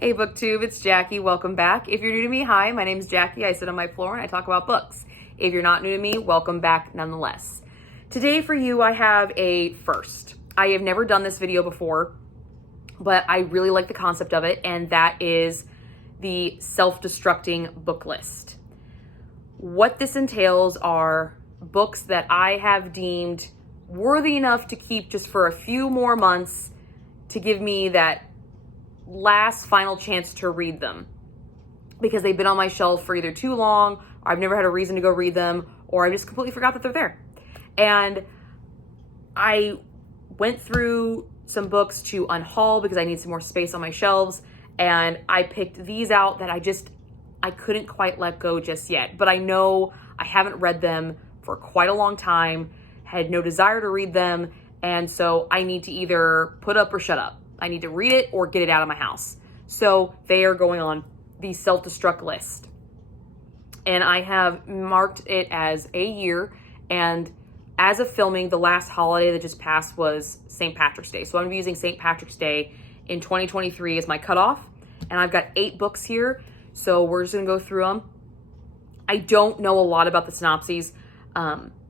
Hey BookTube, it's Jackie. Welcome back. If you're new to me, hi, my name's Jackie. I sit on my floor and I talk about books. If you're not new to me, welcome back nonetheless. Today for you, I have a first. I have never done this video before, but I really like the concept of it, and that is the self-destructing book list. What this entails are books that I have deemed worthy enough to keep just for a few more months to give me that last final chance to read them, because they've been on my shelf for either too long, or I've never had a reason to go read them, or I just completely forgot that they're there. And I went through some books to unhaul because I need some more space on my shelves, and I picked these out that I couldn't quite let go just yet. But I know I haven't read them for quite a long time, had no desire to read them, and so I need to either put up or shut up. I need to read it or get it out of my house. So they are going on the self-destruct list. And I have marked it as a year. And as of filming, the last holiday that just passed was St. Patrick's Day. So I'm using St. Patrick's Day in 2023 as my cutoff. And I've got 8 books here. So we're just gonna go through them. I don't know a lot about the synopses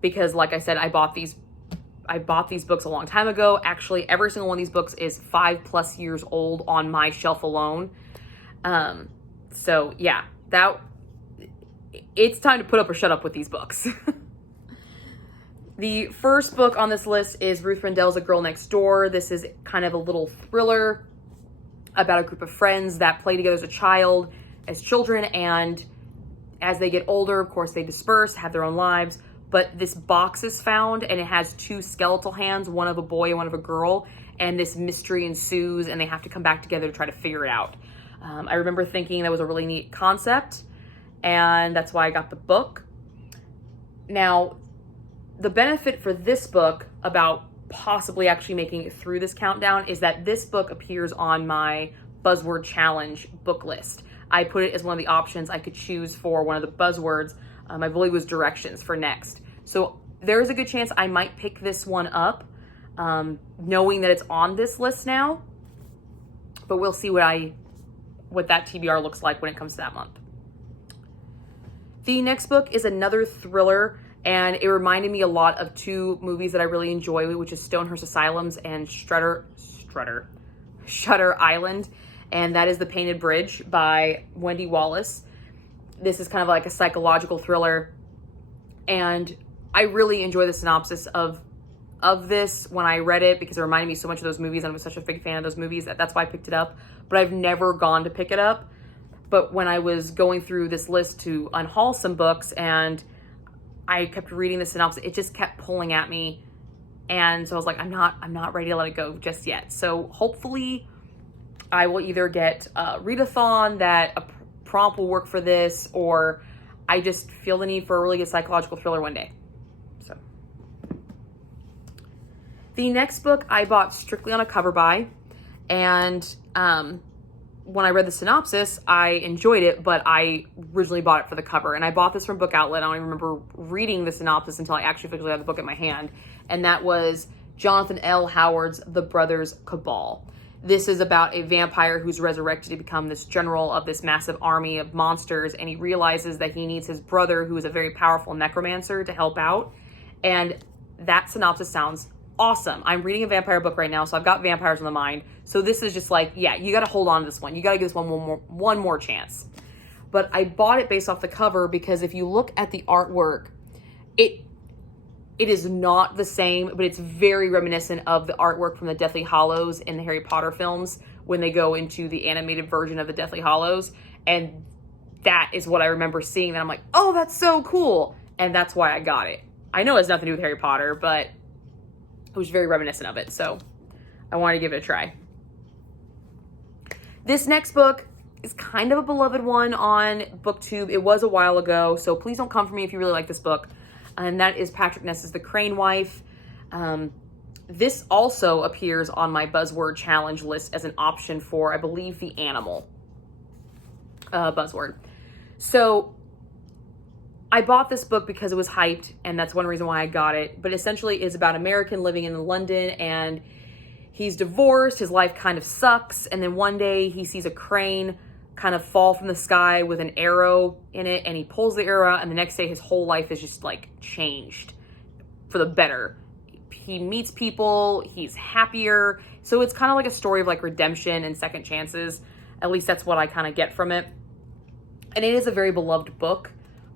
because, like I said, I bought these books a long time ago. Actually, every single one of these books is 5+ years old on my shelf alone. So yeah, it's time to put up or shut up with these books. The first book on this list is Ruth Rendells' A Girl Next Door. This is kind of a little thriller about a group of friends that play together as children, and as they get older, of course, they disperse, have their own lives. But this box is found, and it has 2 skeletal hands, one of a boy and one of a girl, and this mystery ensues, and they have to come back together to try to figure it out. I remember thinking that was a really neat concept, and that's why I got the book. Now, the benefit for this book about possibly actually making it through this countdown is that this book appears on my buzzword challenge book list. I put it as one of the options I could choose for one of the buzzwords. I believe it was directions for next. So there is a good chance I might pick this one up, knowing that it's on this list now. But we'll see what that TBR looks like when it comes to that month. The next book is another thriller, and it reminded me a lot of 2 movies that I really enjoy, which is Stonehurst Asylums and Shutter Island, and that is The Painted Bridge by Wendy Wallace. This is kind of like a psychological thriller, and I really enjoy the synopsis of this when I read it, because it reminded me so much of those movies, and I was such a big fan of those movies that's why I picked it up. But I've never gone to pick it up. But when I was going through this list to unhaul some books and I kept reading the synopsis, it just kept pulling at me, and so I was like, I'm not ready to let it go just yet. So hopefully I will either get a readathon that a prompt will work for this, or I just feel the need for a really good psychological thriller one day. So the next book I bought strictly on a cover buy, and when I read the synopsis, I enjoyed it, but I originally bought it for the cover. And I bought this from Book Outlet. I don't even remember reading the synopsis until I actually physically had the book in my hand. And that was Jonathan L. Howard's The Brothers Cabal. This is about a vampire who's resurrected to become this general of this massive army of monsters, and he realizes that he needs his brother, who is a very powerful necromancer, to help out. And that synopsis sounds awesome. I'm reading a vampire book right now, so I've got vampires on the mind. So this is just like, yeah, you got to hold on to this one. You got to give this one more chance. But I bought it based off the cover because if you look at the artwork, it is not the same, but it's very reminiscent of the artwork from the Deathly Hallows in the Harry Potter films when they go into the animated version of the Deathly Hallows. And that is what I remember seeing. And I'm like, oh, that's so cool. And that's why I got it. I know it has nothing to do with Harry Potter, but it was very reminiscent of it. So I wanted to give it a try. This next book is kind of a beloved one on BookTube. It was a while ago, so please don't come for me if you really like this book. And that is Patrick Ness's The Crane Wife. This also appears on my buzzword challenge list as an option for, I believe, the animal buzzword. So I bought this book because it was hyped, and that's one reason why I got it. But essentially, it's about American living in London, and he's divorced, his life kind of sucks, and then one day he sees a crane kind of fall from the sky with an arrow in it, and he pulls the arrow out, and the next day his whole life is just like changed for the better. He meets people, he's happier. So it's kind of like a story of like redemption and second chances. At least that's what I kind of get from it. And it is a very beloved book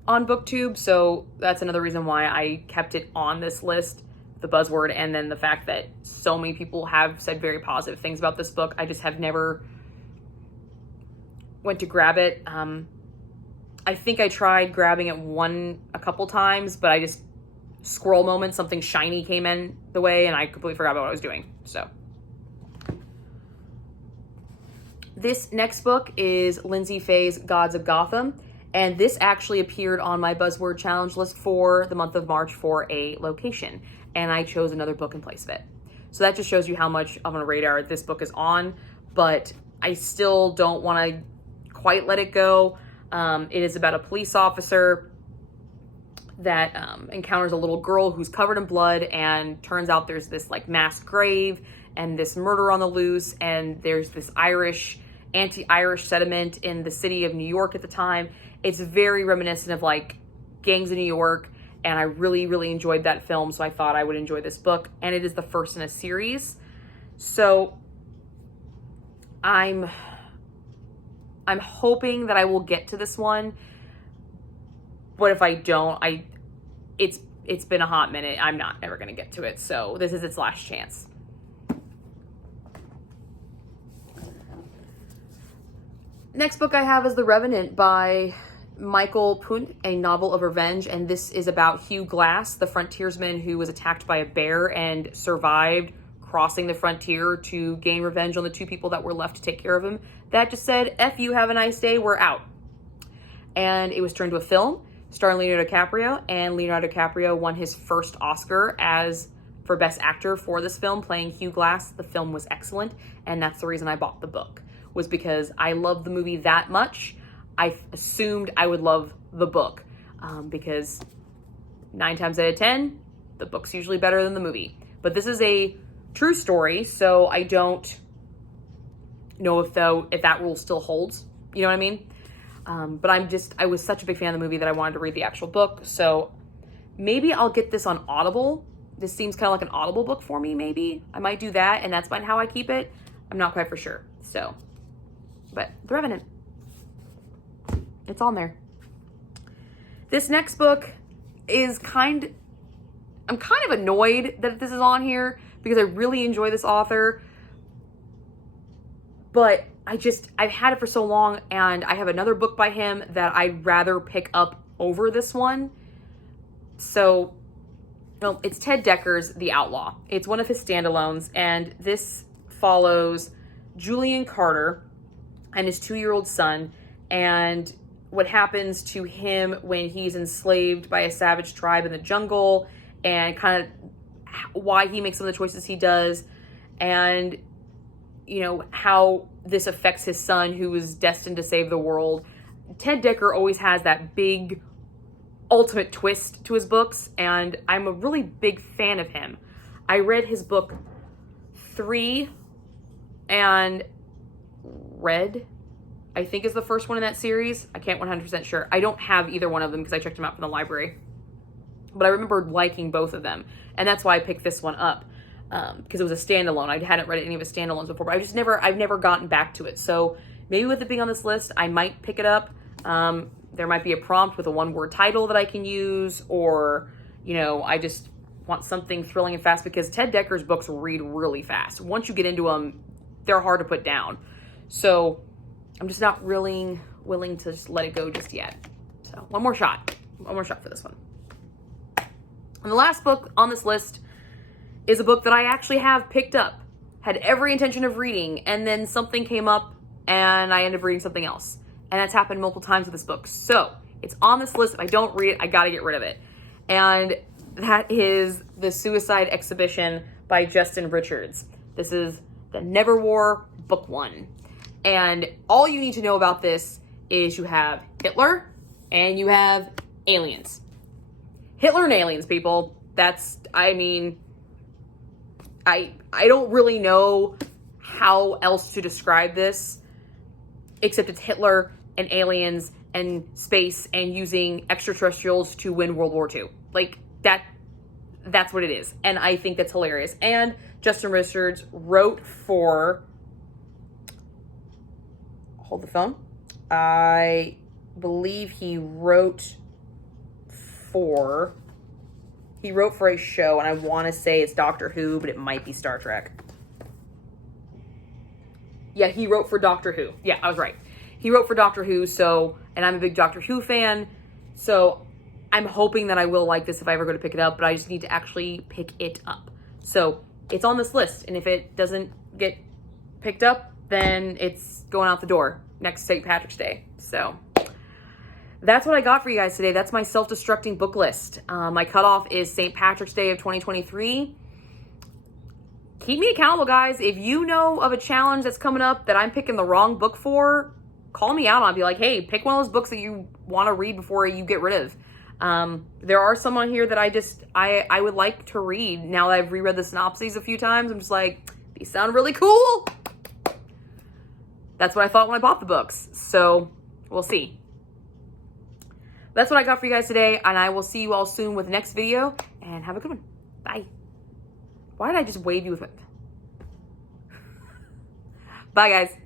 on BookTube, so that's another reason why I kept it on this list, the buzzword, and then the fact that so many people have said very positive things about this book. I just have never went to grab it. I think I tried grabbing it a couple times, but I just, squirrel moment, something shiny came in the way and I completely forgot about what I was doing. So this next book is Lindsay Faye's Gods of Gotham, and this actually appeared on my buzzword challenge list for the month of March for a location, and I chose another book in place of it. So that just shows you how much of a radar this book is on, but I still don't want to quite let it go. It is about a police officer that encounters a little girl who's covered in blood, and turns out there's this like mass grave and this murder on the loose, and there's this anti-Irish sentiment in the city of New York at the time. It's very reminiscent of like Gangs of New York, and I really, really enjoyed that film, so I thought I would enjoy this book, and it is the first in a series. So I'm hoping that I will get to this one. But if I don't, it's been a hot minute. I'm not ever going to get to it. So this is its last chance. Next book I have is The Revenant by Michael Punt, a novel of revenge. And this is about Hugh Glass, the frontiersman who was attacked by a bear and survived crossing the frontier to gain revenge on the two people that were left to take care of him. That just said, F you, have a nice day, we're out. And it was turned to a film starring Leonardo DiCaprio, and Leonardo DiCaprio won his first Oscar for Best Actor for this film, playing Hugh Glass. The film was excellent, and that's the reason I bought the book, was because I loved the movie that much. I assumed I would love the book, because 9 times out of 10, the book's usually better than the movie. But this is a true story, so I don't know if that rule still holds. You know what I mean? But I was such a big fan of the movie that I wanted to read the actual book. So maybe I'll get this on Audible. This seems kind of like an Audible book for me, maybe. I might do that, and that's how I keep it. I'm not quite for sure. So, but The Revenant, it's on there. This next book is I'm kind of annoyed that this is on here because I really enjoy this author. But I've had it for so long, and I have another book by him that I'd rather pick up over this one. So, well, it's Ted Decker's The Outlaw. It's one of his standalones, and this follows Julian Carter and his 2-year-old son, and what happens to him when he's enslaved by a savage tribe in the jungle, and kind of why he makes some of the choices he does, and how this affects his son who is destined to save the world. Ted Decker always has that big ultimate twist to his books, and I'm a really big fan of him. I read his book 3 and Red, I think is the first one in that series. I can't 100% sure. I don't have either one of them because I checked them out from the library. But I remember liking both of them, and that's why I picked this one up. Because it was a standalone. I hadn't read any of his standalones before, but I've never gotten back to it. So maybe with it being on this list, I might pick it up. There might be a prompt with a 1-word title that I can use, or, I just want something thrilling and fast, because Ted Decker's books read really fast. Once you get into them, they're hard to put down. So I'm just not really willing to just let it go just yet. So one more shot for this one. And the last book on this list is a book that I actually have picked up, had every intention of reading, and then something came up and I ended up reading something else. And that's happened multiple times with this book. So it's on this list. If I don't read it, I gotta get rid of it. And that is The Suicide Exhibition by Justin Richards. This is the Never War Book 1. And all you need to know about this is you have Hitler and you have aliens. Hitler and aliens, people. I don't really know how else to describe this, except it's Hitler and aliens and space and using extraterrestrials to win World War II. Like, that's what it is. And I think that's hilarious. And Justin Richards wrote for... Hold the phone. I believe he wrote for a show, and I want to say it's Doctor Who, but it might be Star Trek. Yeah, he wrote for Doctor Who. Yeah, I was right. He wrote for Doctor Who, and I'm a big Doctor Who fan, so I'm hoping that I will like this if I ever go to pick it up, but I just need to actually pick it up. So it's on this list, and if it doesn't get picked up, then it's going out the door next St. Patrick's Day. So that's what I got for you guys today. That's my self-destructing book list. My cutoff is St. Patrick's Day of 2023. Keep me accountable, guys. If you know of a challenge that's coming up that I'm picking the wrong book for, call me out on it. Be like, hey, pick one of those books that you want to read before you get rid of. There are some on here that I would like to read. Now that I've reread the synopses a few times, I'm just like, these sound really cool. That's what I thought when I bought the books. So we'll see. That's what I got for you guys today, and I will see you all soon with the next video, and have a good one. Bye. Why did I just wave you with it? Bye, guys.